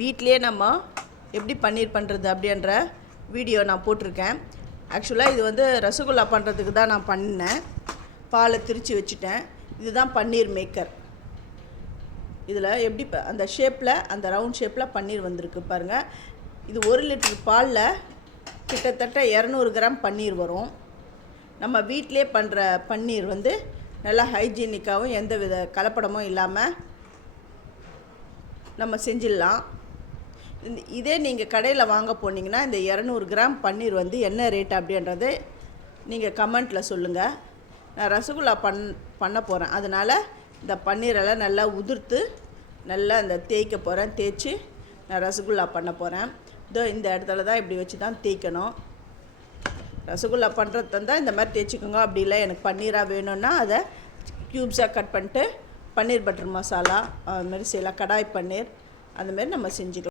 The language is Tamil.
வீட்டிலே நம்ம எப்படி பன்னீர் பண்ணுறது அப்படின்ற வீடியோ நான் போட்டிருக்கேன். ஆக்சுவலாக இது வந்து ரசகுல்லா பண்ணுறதுக்கு தான் நான் பண்ணேன். பாலை திரித்து வச்சுட்டேன். இதுதான் பன்னீர் மேக்கர். இதில் எப்படி அந்த ஷேப்பில், அந்த ரவுண்ட் ஷேப்பில் பன்னீர் வந்திருக்கு பாருங்கள். இது 1 லிட்டர் பாலில் கிட்டத்தட்ட 200 கிராம் பன்னீர் வரும். நம்ம வீட்டிலே பண்ணுற பன்னீர் வந்து நல்லா ஹைஜீனிக்காகவும் எந்த வித கலப்படமும் இல்லாமல் நம்ம செஞ்சிடலாம். இதே நீங்கள் கடையில் வாங்க போனீங்கன்னா இந்த 200 கிராம் பன்னீர் வந்து என்ன ரேட் அப்படின்றத நீங்கள் கமெண்ட்டில் சொல்லுங்கள். நான் ரசகுல்லா பண்ண போகிறேன். அதனால் இந்த பன்னீரெல்லாம் நல்லா உதிர்த்து நல்லா இந்த தேய்க்க போகிறேன். தேய்ச்சி நான் ரசகுல்லா பண்ண போகிறேன். இதோ இந்த இடத்துல தான் இப்படி வச்சு தான் தேய்க்கணும். ரசகுல்லா பண்ணுறது தந்தால் இந்த மாதிரி தேய்ச்சிக்கோங்க. அப்படி இல்லை எனக்கு பன்னீராக வேணும்னா அதை க்யூப்ஸாக கட் பண்ணிட்டு பன்னீர் பட்டர் மசாலா அது மாதிரி செய்யலாம். கடாய் பன்னீர் அந்த மாதிரி நம்ம செஞ்சுக்கலாம்.